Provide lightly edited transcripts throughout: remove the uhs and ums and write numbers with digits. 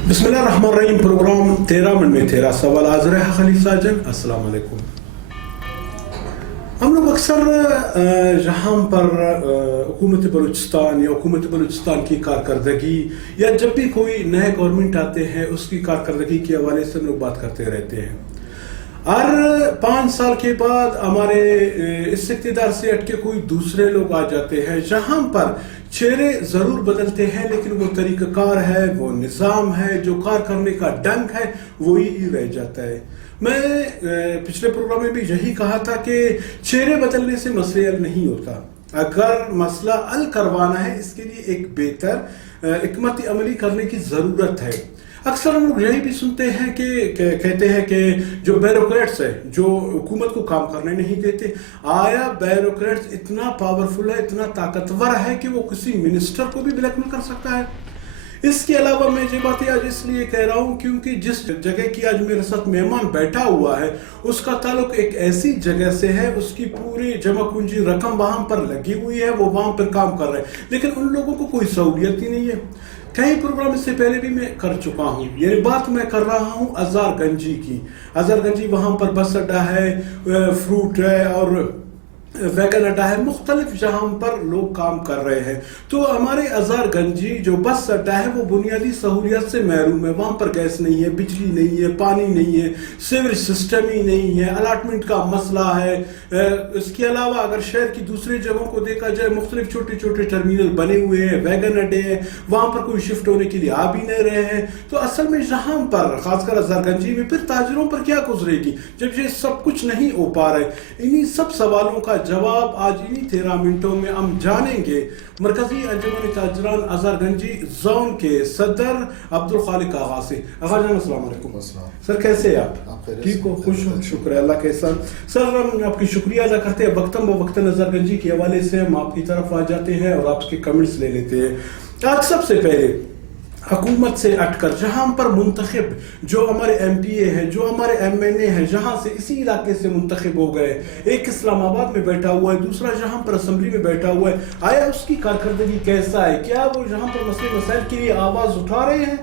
बिस्मिल्लाहिर्रहमानिर्रहीम। Programme 13 minute में 13 सवाल हाजिर है खलील साजन। अस्सलाम वालेकुम। हम लोग अक्सर जहाँ पर हुकूमत बलूचिस्तान या हुकूमत बलूचिस्तान की कारकर्दगी या जब भी कोई नए गवर्नमेंट आते हैं उसकी कारकर्दगी के हवाले से लोग बात करते रहते हैं। हर 5 साल के बाद हमारे इस इक़्तिदार से हटके कोई दूसरे लोग आ जाते हैं, जहाँ पर चेहरे ज़रूर बदलते हैं लेकिन वो तरीक़ाकार है, वो निज़ाम है, जो कार करने का ढंग है वही रह जाता है। मैं पिछले प्रोग्राम में भी यही कहा था कि चेहरे बदलने से मसले हल नहीं होता। अगर मसला हल करवाना है इसके लिए एक बेहतर हिकमत अमली करने की ज़रूरत है। अक्सर हम लोग यही भी सुनते हैं कि कहते हैं कि जो ब्यूरोक्रेट्स है जो हुकूमत को काम करने नहीं देते, आया ब्यूरोक्रेट्स इतना पावरफुल है, इतना ताकतवर है कि वो किसी मिनिस्टर को भी ब्लैकमेल कर सकता है। इसके अलावा मैं ये बातें आज इसलिए कह रहा हूँ क्योंकि जिस जगह की आज मेरे साथ मेहमान बैठा हुआ है उसका ताल्लुक एक ऐसी जगह से है, उसकी पूरी जमा पूंजी रकम वहां पर लगी हुई है, वो वहां पर काम कर रहे हैं, लेकिन उन लोगों को कोई सहूलियत ही नहीं है। कई प्रोग्राम इससे पहले भी मैं कर चुका हूँ। ये बात मैं कर रहा हूँ अज़ारगंजी की। अज़ारगंजी वहाँ पर बस अड्डा है, फ्रूट है और वैगन अड्डा है, मुख्तलिफ जहाँ पर लोग काम कर रहे हैं। तो हमारे अज़ारगंजी जो बस अड्डा है वो बुनियादी सहूलियत से महरूम है। वहाँ पर गैस नहीं है, बिजली नहीं है, पानी नहीं है, सीवरेज सिस्टम ही नहीं है, अलाटमेंट का मसला है। इसके अलावा अगर शहर की दूसरी जगहों को देखा जाए, मुख्तलिफ छोटे छोटे टर्मिनल बने हुए हैं, वैगन अड्डे हैं, वहाँ पर कोई शिफ्ट होने के लिए आ भी नहीं रहे हैं। तो असल में जहाँ पर खासकर अज़ारगंजी में फिर ताजरों पर क्या गुजरेगी जब ये सब कुछ नहीं हो पा रहे। इन्हीं सब सवालों का जवाब आज इन्हीं 13 मिनटों में हम जानेंगे। मरकजी अंजुमन ताजरान अज़ारगंजी जोन के सदर अब्दुल खालिक आगा से। आगा जान अस्सलाम वालेकुम। सर कैसे हैं आप? ठीक हो? खुश हो? शुक्र है अल्लाह के साथ। सर हम आपकी शुक्रिया अदा करते हैं। वक्तन ब वक्तन अज़ारगंजी के हवाले से हम आपकी तरफ आ जाते हैं और आपके कमेंट्स ले लेते हैं। आज सबसे पहले हुकूमत से हटकर जहाँ पर मुंतखब जो हमारे MPA हैं, जो हमारे MNA हैं, जहाँ से इसी इलाके से मुंतखब हो गए, एक इस्लामाबाद में बैठा हुआ है, दूसरा जहाँ पर असम्बली में बैठा हुआ है, आया उसकी कारकर्दगी कैसा है? क्या वो जहाँ पर मसले मसाइल के लिए आवाज़ उठा रहे हैं?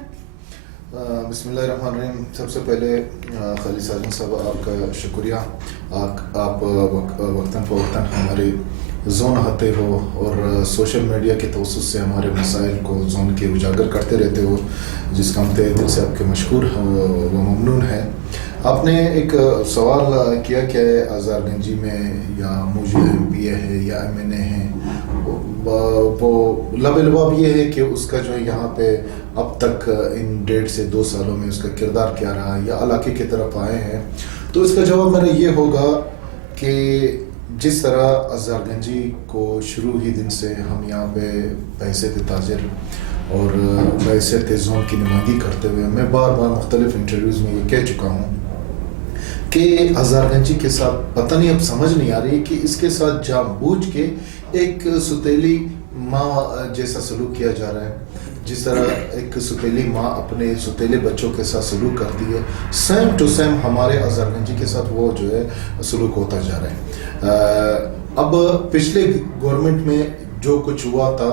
बिस्मिल्लाहिर्रहमानिर्रहीम। सबसे पहले खलील साजन साहब आपका शुक्रिया। आप वक्तन फ़वक्तन हमारे जोन आते हो और सोशल मीडिया के तवस्सुस से हमारे मसाइल को जोन के उजागर करते रहते हो, जिसका हम तहे दिल से आपके मशकूर व ममनून है। आपने एक सवाल किया कि अज़ारगंजी में या मौजूद MPA है या MNA है, वो लबे-लबाब ये है कि उसका जो है यहाँ पे अब तक इन 1.5 से 2 सालों में उसका किरदार क्या रहा या इलाके की तरफ आए हैं। तो इसका जवाब मेरा ये होगा कि जिस तरह अज़ारगंजी को शुरू ही दिन से हम यहाँ पे पैसे थे ताजिर और पैसे थे जोन की नुमाइंदगी करते हुए मैं बार बार मुख्तलिफ इंटरव्यूज़ में ये कह चुका हूँ कि अज़ारगंजी के साथ पता नहीं अब समझ नहीं आ रही कि इसके साथ जानबूझ के एक सुतीली माँ जैसा सलूक किया जा रहा है। जिस तरह एक सुतीली माँ अपने सुतीले बच्चों के साथ सलूक करती है, सेम टू सेम हमारे अज़ारगंजी के साथ वो जो है सलूक होता जा रहा है। अब पिछले गवर्नमेंट में जो कुछ हुआ था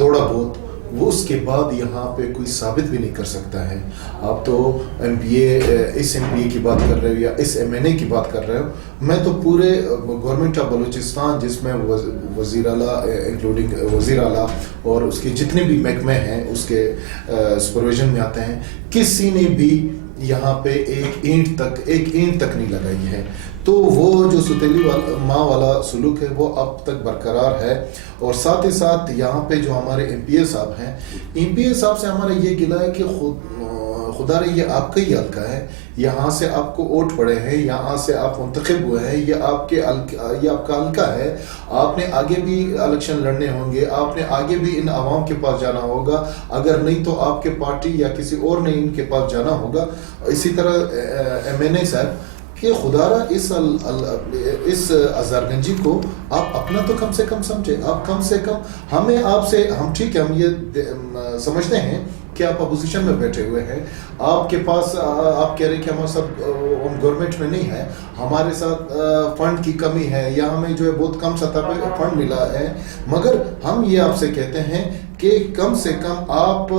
थोड़ा बहुत, वो उसके बाद यहाँ पे कोई साबित भी नहीं कर सकता है। आप तो इस MPA की बात कर रहे हो या इस MNA की बात कर रहे हो, मैं तो पूरे गवर्नमेंट ऑफ बलूचिस्तान जिसमें वज़ीर आला इंक्लूडिंग वज़ीर आला और उसके जितने भी महकमे हैं उसके सुपरविजन में आते हैं, किसी ने भी यहाँ पे एक ईंट तक नहीं लगाई है। तो वो जो सुतीली माँ वाला सलूक है वो अब तक बरकरार है। और साथ ही साथ यहाँ पे जो हमारे MPA साहब हैं, MPA साहब से हमारा ये गिला है कि खुदा रे ये आपका ही हल्का है, यहाँ से आपको वोट पड़े हैं, यहाँ से आप मुंतखब हुए हैं, ये आपका हल्का है। आपने आगे भी इलेक्शन लड़ने होंगे, आपने आगे भी इन आवाम के पास जाना होगा, अगर नहीं तो आपके पार्टी या किसी और ने इनके पास जाना होगा। इसी तरह MNA साहब कि खुदारा इस अज़ारगंजी को आप अपना तो कम से कम समझे। आप कम से कम हमें आपसे हम ठीक है, हम ये समझते हैं कि आप अपोजिशन में बैठे हुए हैं, आपके पास आप कह रहे हैं कि हमारे साथ हम गवर्नमेंट में नहीं है, हमारे साथ फंड की कमी है या हमें जो है बहुत कम सतह पे फंड मिला है, मगर हम ये आपसे कहते हैं कि कम से कम आप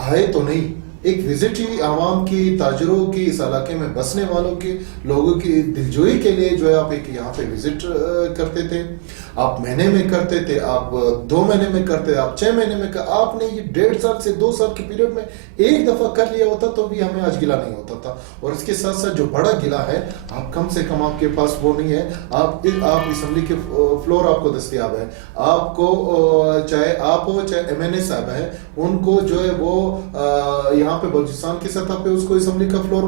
आए तो नहीं, एक विजिट ही आवाम की, ताजरों की, इस इलाके में बसने वालों की, लोगों की दिलजोई के लिए जो है आप एक यहाँ पे विजिट करते थे। आप महीने में करते थे, आप 2 महीने में करते, आप 6 महीने में आपने ये 1.5 साल से 2 साल के पीरियड में एक दफा कर लिया होता तो भी हमें आज गिला नहीं होता था। और इसके साथ साथ जो बड़ा गिला है, आप कम से कम आपके पास वो नहीं है, आप असम्बली के फ्लोर आपको दस्तयाब है, आपको चाहे आप हो चाहे MNA साहब है, उनको जो है वो यहाँ पे बलूचिस्तान की सतह पे उसको असम्बली का फ्लोर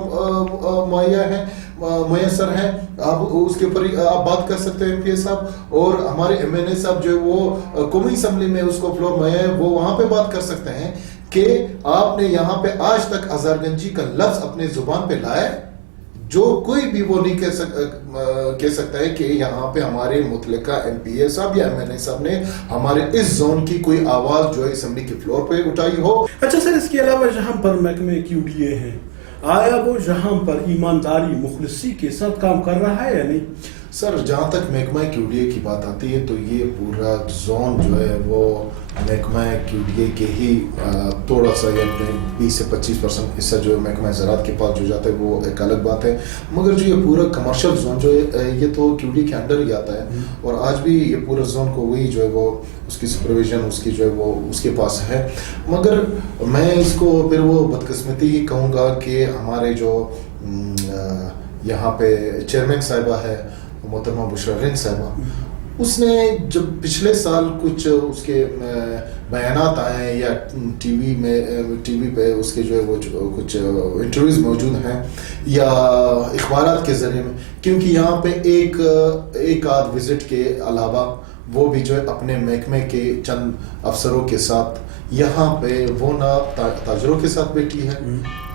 मुयसर है, आप उसके ऊपर आप बात कर सकते हैं MPA साहब, और हमारे MNA साहब जो वो कौमी असम्बली में उसको फ्लोर मुहैया है, वो वहां पे बात कर सकते हैं कि आपने यहाँ पे आज तक हजारगंजी का लफ्ज अपने जुबान पे लाया, जो कोई भी वो नहीं कह सकता है कि यहाँ पे हमारे मुतलका MPA साहब या MNA साहब ने हमारे इस जोन की कोई आवाज जो है असम्बली के फ्लोर पे उठाई हो। अच्छा सर, इसके अलावा जहाँ पर महकमे QDA हैं, आया वो जहाँ पर ईमानदारी मुखलिसी के साथ काम कर रहा है या नहीं? सर, जहाँ तक महकमा QDA की बात आती है तो ये पूरा जोन जो है वो महकमा QDA के ही थोड़ा सा या 20 से 25% हिस्सा जो है महकमा ज़राअत के पास जो जाता है वो एक अलग बात है, मगर जो ये पूरा कमर्शियल जोन जो है ये तो QDA के अंडर ही आता है, और आज भी ये पूरा जोन को वही जो है वो उसकी सुपरविजन उसकी जो है वो उसके पास है। मगर मैं इसको फिर वो बदकिस्मती ही कहूँगा कि हमारे जो यहाँ पे चेयरमैन साहिबा है मोहतरमा बुशरा रिंग साहिबा, उसने जब पिछले साल कुछ उसके बयानात आए या टीवी पे उसके जो है वो कुछ इंटरव्यूज मौजूद हैं या इखबारात के ज़रिए में, क्योंकि यहाँ पे एक आध विजिट के अलावा वो भी जो है अपने महकमे के चंद अफसरों के साथ यहाँ पे वो ना ताजरों के साथ बैठी है,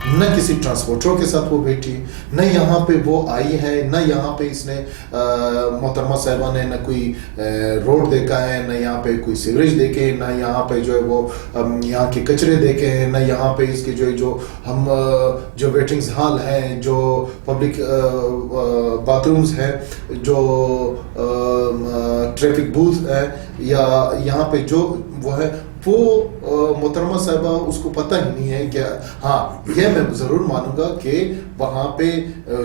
न किसी ट्रांसपोर्टरों के साथ वो बैठी, न यहाँ पे वो आई है, न यहाँ पे इसने मोहतरमा साहिबा ने न कोई रोड देखा है, न यहाँ पे कोई सीवरेज देखे, न यहाँ पे जो है वो यहाँ के कचरे देखे हैं, न यहाँ पे इसके जो है हम जो वेटिंग्स हॉल हैं, जो पब्लिक बाथरूम्स हैं, जो ट्रैफिक बूथ है, या यहाँ पे जो वो है वो मोहतरमा साहिबा उसको पता ही नहीं है क्या। हाँ, यह मैं ज़रूर मानूंगा कि वहाँ पे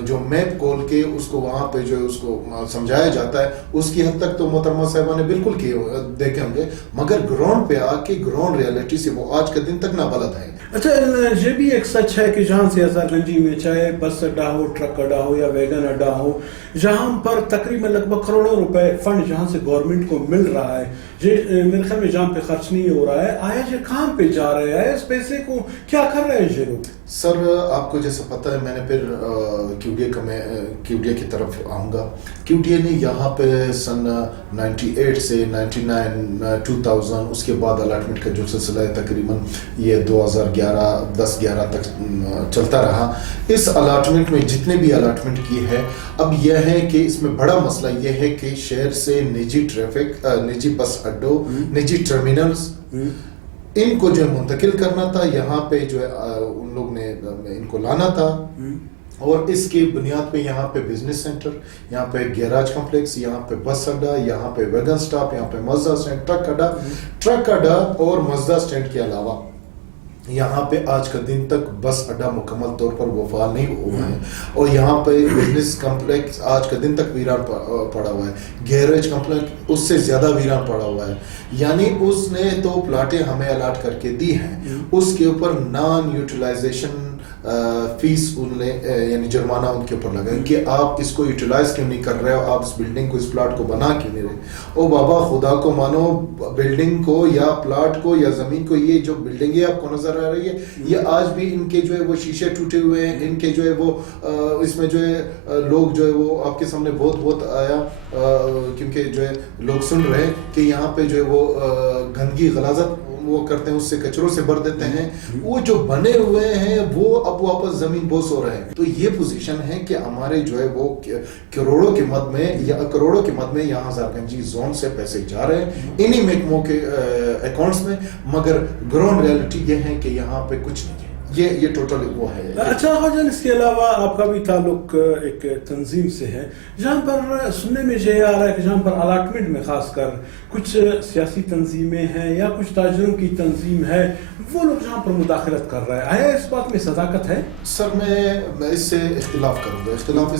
जो मैप खोल के उसको वहाँ पे जो उसको समझाया जाता है उसकी हद तक तो मोहतरमा साहिबा ने बिल्कुल देखे होंगे, मगर ग्राउंड पे आके ग्राउंड रियलिटी से वो आज के दिन तक ना बलद है। अच्छा, ये भी एक सच है कि जहाँ से हजारगंजी में चाहे बस अड्डा हो, ट्रक अड्डा हो या वैगन अड्डा हो, जहाँ पर तकरीबन लगभग करोड़ों रुपए फंड जहाँ से गवर्नमेंट को मिल रहा है, ये मेरे ख्याल में जहाँ पे खर्च नहीं हो रहा है, आया ये कहाँ पे जा रहा है, इस पैसे को क्या कर रहे हैं ये लोग? सर, आपको जैसा पता है, मैंने फिर QDA की तरफ आऊँगा। QDA ने यहाँ पे सन 98 से 99 2000 उसके बाद अलाटमेंट का जो सिलसिला है तकरीबन ये 2010-11 तक चलता रहा। इस अलाटमेंट में जितने भी अलाटमेंट किए हैं, अब यह है कि इसमें बड़ा मसला यह है कि शहर से निजी ट्रैफिक, निजी बस अड्डों, निजी टर्मिनल्स, इनको जो मुंतकिल करना था, यहाँ पे जो है उन लोग ने इनको लाना था, और इसके बुनियाद पे यहाँ पे बिजनेस सेंटर, यहाँ पे गैराज कॉम्प्लेक्स, यहाँ पे बस अड्डा, यहाँ पे वैगन स्टॉप, यहाँ पे मजदा स्टैंड, ट्रक अड्डा और मजदा स्टैंड के अलावा यहाँ पे आज का दिन तक बस अड्डा मुकम्मल तौर पर वो फाल नहीं हुआ है, और यहाँ पे बिजनेस कॉम्प्लेक्स आज का दिन तक वीरान पड़ा हुआ है, गैरेज कॉम्प्लेक्स उससे ज़्यादा वीरान पड़ा हुआ है। यानी उसने तो प्लाटें हमें अलाट करके दी हैं, उसके ऊपर नॉन यूटिलाइजेशन फीस उनने यानी जुर्माना उनके ऊपर लगा कि आप इसको यूटिलाइज क्यों नहीं कर रहे हो, आप इस बिल्डिंग को, इस प्लाट को बना क्यों नहीं रहे। ओ बाबा, खुदा को मानो, बिल्डिंग को या प्लाट को या जमीन को, ये जो बिल्डिंग है आपको नजर आ रही है, ये आज भी इनके जो है वो शीशे टूटे हुए हैं, इनके जो है वो इसमें जो है लोग जो है वो आपके सामने बहुत आया, क्योंकि जो है लोग सुन रहे हैं कि यहाँ पे जो है वो गंदगी गलाजत वो करते हैं, उससे कचरों से भर देते हैं, वो जो बने हुए हैं वो अब वापस जमीन बोस हो रहे हैं। तो ये पोजीशन है कि हमारे जो है वो करोड़ों की मद में यहाँ हजारगंजी जोन से पैसे जा रहे हैं इन्हीं महकमों के अकाउंट्स में, मगर ग्राउंड रियलिटी ये है कि यहाँ पे कुछ नहीं है। یہ ٹوٹل وہ ہے. اچھا خواجان، اس کے علاوہ آپ کا بھی تعلق ایک تنظیم سے ہے جہاں پر سننے میں یہ آ رہا ہے کہ جہاں پر الاٹمنٹ میں خاص کر کچھ سیاسی تنظیمیں ہیں یا کچھ تاجروں کی تنظیم ہے، وہ لوگ جہاں پر مداخلت کر رہے ہیں، آیا اس بات میں صداقت ہے؟ سر میں اس سے اختلاف کروں گا. اختلاف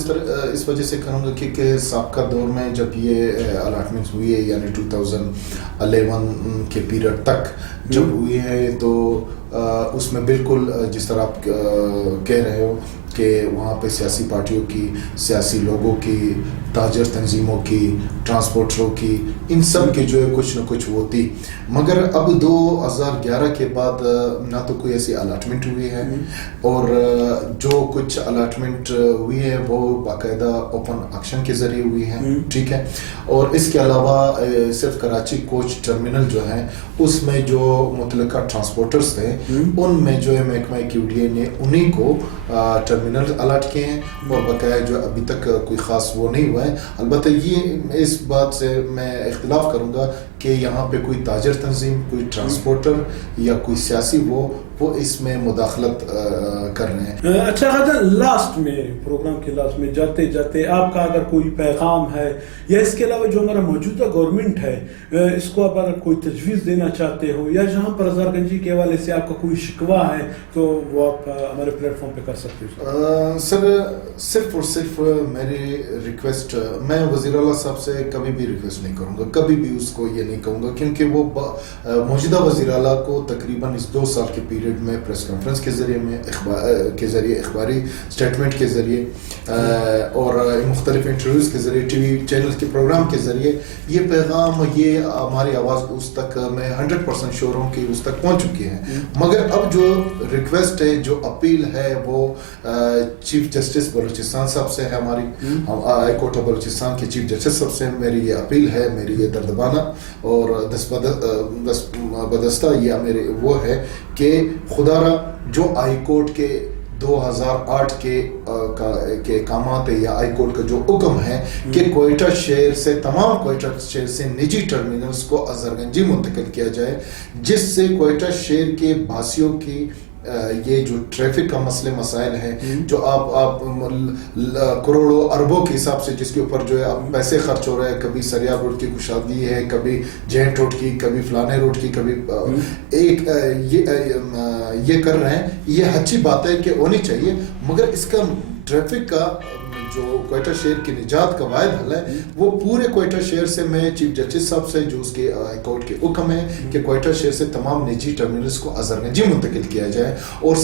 اس وجہ سے کروں گا کہ سابقہ دور میں جب یہ الاٹمنٹس ہوئی ہے یعنی 2011 کے پیریڈ تک جب ہوئی ہے تو اس میں بالکل جس طرح آپ کہہ رہے ہو کہ وہاں پہ سیاسی پارٹیوں کی، سیاسی لوگوں کی، تاجر تنظیموں کی، ٹرانسپورٹروں کی، ان سب کی جو ہے کچھ نہ کچھ وہ تھی. مگر اب 2011 کے بعد نہ تو کوئی ایسی الاٹمنٹ ہوئی ہے، اور جو کچھ الاٹمنٹ ہوئی ہے وہ باقاعدہ اوپن آکشن کے ذریعے ہوئی ہے. ٹھیک ہے. اور اس کے علاوہ صرف کراچی کوچ ٹرمینل جو ہے اس میں جو متعلقہ ٹرانسپورٹرز تھے ان میں جو ہے محکمہ QDA نے انہی کو ٹرمینل الاٹ کیے ہیں، اور بقایا جو ابھی تک کوئی خاص وہ نہیں ہوا ہے. البتہ یہ اس بات سے میں اختلاف کروں گا کہ یہاں پہ کوئی تاجر تنظیم، کوئی ٹرانسپورٹر یا کوئی سیاسی وہ اس میں مداخلت کر رہے ہیں. اچھا خواجان، لاسٹ میں پروگرام کے لاسٹ میں جاتے جاتے آپ کا اگر کوئی پیغام ہے یا اس کے علاوہ جو ہمارا موجودہ گورنمنٹ ہے اس کو آپ اگر کوئی تجویز دینا چاہتے ہو، یا جہاں پر ہزار گنجی کے حوالے سے آپ کا کوئی شکوہ ہے تو وہ آپ ہمارے پلیٹ فارم پہ کر سکتے ہو. سر صرف اور صرف میری ریکویسٹ، میں وزیر اعلیٰ صاحب سے کبھی بھی ریکویسٹ نہیں کروں گا، کبھی بھی اس کو یہ نہیں کہوں گا، کیونکہ وہ موجودہ وزیر اعلیٰ کو تقریباً اس 2 سال کے پیریڈ میں پریس کانفرنس کے ذریعے اخباری اسٹیٹمنٹ کے ذریعے اور مختلف انٹرویوز کے ذریعے، ٹی وی چینل کے پروگرام کے ذریعے یہ پیغام، یہ ہماری آواز اس تک میں 100% شور ہوں کہ اس تک پہنچ چکی ہے. مگر اب جو ریکویسٹ ہے، جو اپیل ہے، وہ چیف جسٹس بلوچستان صاحب سے ہے، ہماری ہائی کورٹ آف بلوچستان کے چیف جسٹس صاحب سے میری یہ اپیل ہے، میری یہ دردبانہ اور بدستہ یہ میرے وہ ہے کہ خدا را جو ہائی کورٹ کے 2008 کے احکامات ہے، یا ہائی کورٹ کا جو حکم ہے کہ کوئٹہ شہر سے، تمام کوئٹہ شہر سے نجی ٹرمینلز کو ازہرگنجی منتقل کیا جائے، جس سے کوئٹہ شہر کے باسیوں کی یہ جو ٹریفک کا مسائل ہے، جو آپ کروڑوں اربوں کے حساب سے جس کے اوپر جو ہے پیسے خرچ ہو رہے ہیں، کبھی سریاب روڈ کی کشادگی ہے، کبھی جینٹ روڈ کی، کبھی فلانے روڈ کی، کبھی ایک یہ کر رہے ہیں. یہ اچھی بات ہے کہ ہونی چاہیے، مگر اس کا ٹریفک کا جو کوئٹہ شہر کی نجات کا واحد حل ہے وہ پورے کوئٹہ شہر سے، میں چیف جسٹس صاحب سے جو اس کے ہائی کورٹ کے حکم ہے کہ کوئٹہ شہر سے تمام نجی ٹرمینلز کو ازہرگنجی منتقل کیا جائے، اور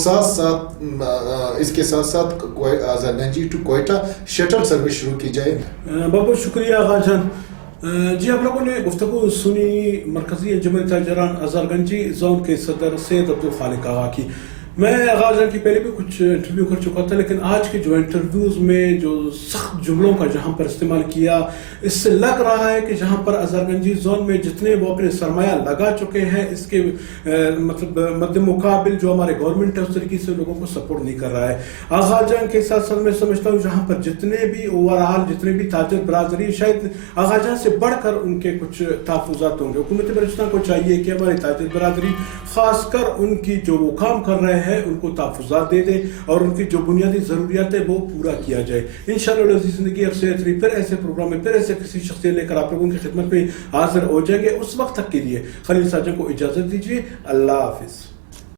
اس کے ساتھ ساتھ ازہرگنجی ٹو کوئٹہ شٹل سروس شروع کی جائے. بہت شکریہ خواجان. جی، آپ لوگوں نے گفتگو سنی مرکزی جمہوری تاجران ازہرگنجی زون کے صدر سید عبدالخالق آغا کی. میں غازیان کی پہلے بھی کچھ انٹرویو کر چکا تھا، لیکن آج کے جو انٹرویوز میں جو سخت جملوں کا جہاں پر استعمال کیا، اس سے لگ رہا ہے کہ جہاں پر ازہرگنجی زون میں جتنے وہ اپنے سرمایہ لگا چکے ہیں، اس کے مطلب مد مقابل جو ہمارے گورنمنٹ ہے اس طریقے سے لوگوں کو سپورٹ نہیں کر رہا ہے. غازیان کے ساتھ ساتھ میں سمجھتا ہوں جہاں پر جتنے بھی اوورآل جتنے بھی تاجر برادری، شاید غازیان سے بڑھ کر ان کے کچھ تحفظات ہوں گے. حکومت بلوچستان کو چاہیے کہ ہماری تاجر برادری، خاص کر ان کی جو وہ کام کر رہے ہیں ان کو تحفظات دے دے اور ان کی جو بنیادی ضروریات ہے وہ پورا کیا جائے. انشاءاللہ عزیز زندگی اب سے پھر ایسے پروگرام میں پھر ایسے کسی شخصیت لے کر آپ لوگوں کی خدمت میں حاضر ہو جائیں گے. اس وقت تک کے لیے خلیل ساجن کو اجازت دیجیے. اللہ حافظ.